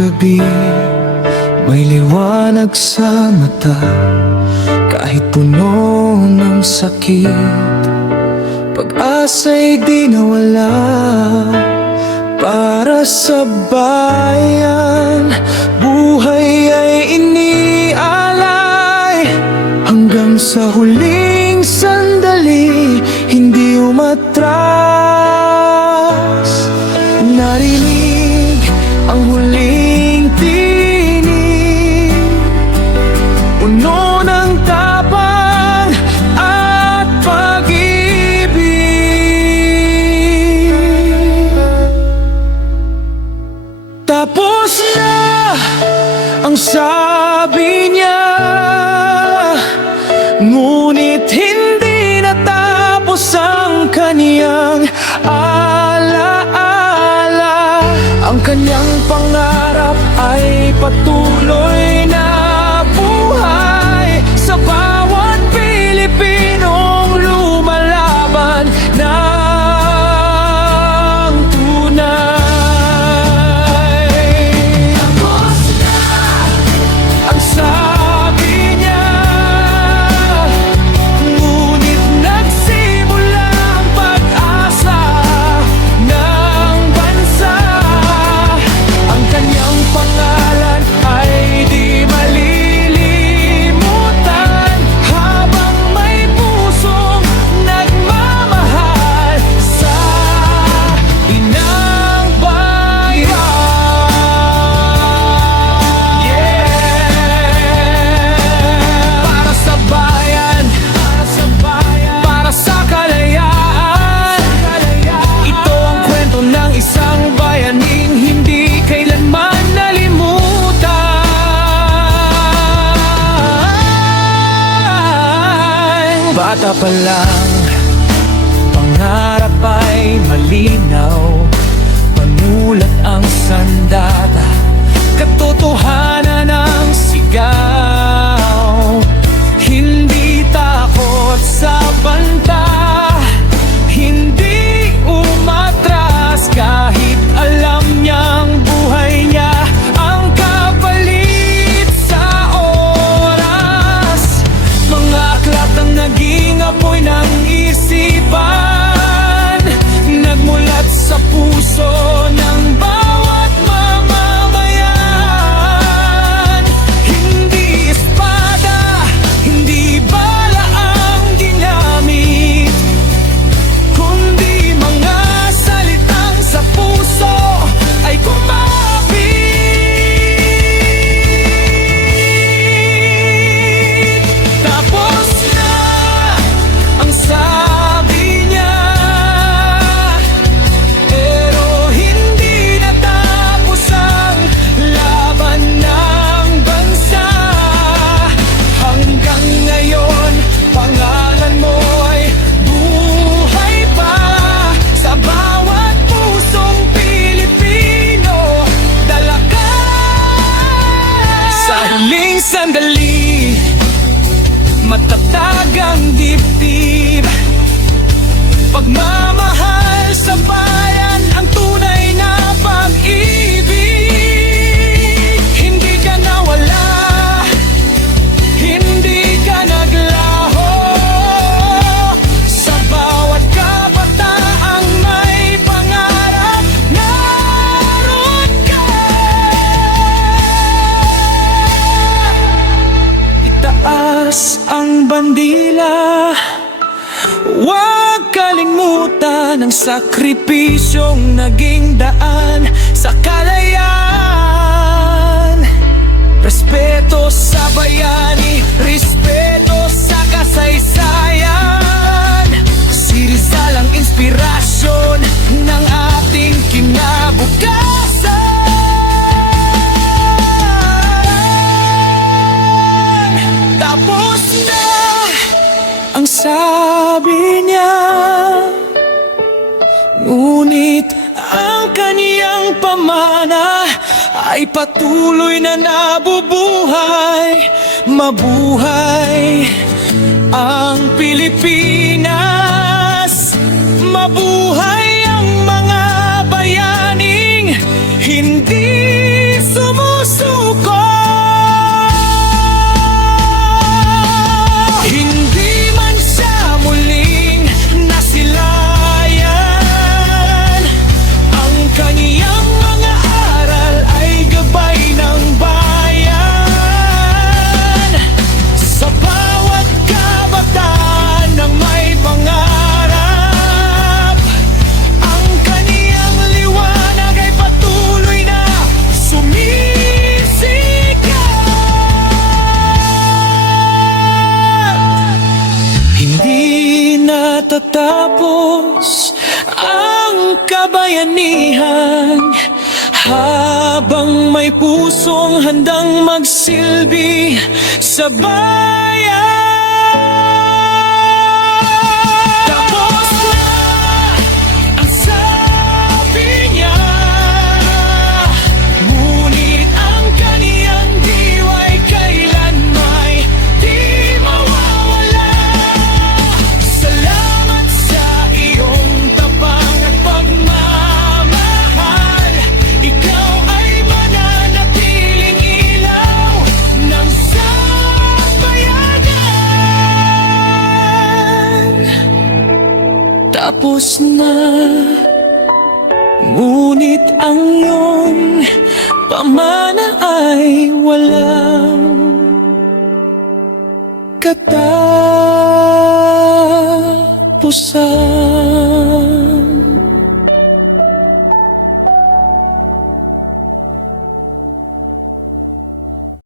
gabi, may liwanag sa mata. Kahit puno ng sakit, pag-asa'y di nawala. Para sa bayan, buhay ay inialay. Hanggang sa huling sandali, hindi umatras. Narinig ang huling tinig, puno ng tapang at pag-ibig. Tapos na ang sabi niya, ngunit hindi natapos ang kaniyang alaala. Ang kanyang pangarap ay patuloy na buhay sa bawat Pilipinong lumalaban ng tunay. Tapos na ang sabi niya, ngunit nagsimula ang pag-asa ng bansa. Ang kanyang pangalan ay di malilimutan, habang may pusong nagmamahal sa inang bayan. Para sa bayan, para sa kalayaan. Ito ang kwento ng isang bayaning hindi kailanman nalimutan. Bata pa lang, pangarap ay malinaw. Panulat ang sandata, katotohanan ang sigaw. Hindi takot sa banta, hindi umatras. Kahit alam niyang buhay niya ang kapalit sa oras. Mga aklat ang naging apoy ng isipan, nagmulat sa puso ng bawat mamamayan. Hindi espada, hindi bala ang ginamit, kundi mga salitang sa puso ay kumapit. Tapos na ang sabi niya, pero hindi natapos ang laban ng bansa. Hanggang ngayon, pangalan mo ay buhay pa sa bawat pusong Pilipino. Dala ka sa huling sandali, matatag ang dibdib. Pagmamahal sa bayan ang tunay na pag-ibig. Hindi ka nawala, hindi ka naglaho. Sa bawat kabataang may pangarap, naroon ka. Itaas ang bandila, huwag kalimutan ang sakripisyong naging daan sa kalayaan. Respeto sa bayani, respeto sa kasaysayan. Si Rizal ang inspirasyon ng ating kinabukasan. Tapos na ang sabi niya, ngunit ang kaniyang pamana ay patuloy na nabubuhay. Mabuhay ang Pilipinas, mabuhay ang mga bayaning hindi sumuko. may pusong handang magsilbi sa bayan. Tapos na ang sabi niya, ngunit ang kaniyang diwa'y kailan may di mawawala. Salamat sa iyong tapang at pagmamahal. Ikaw ay mananatiling ilaw ng sambayanan. Tapos na, ngunit ang iyong pamana ay walang katapusan.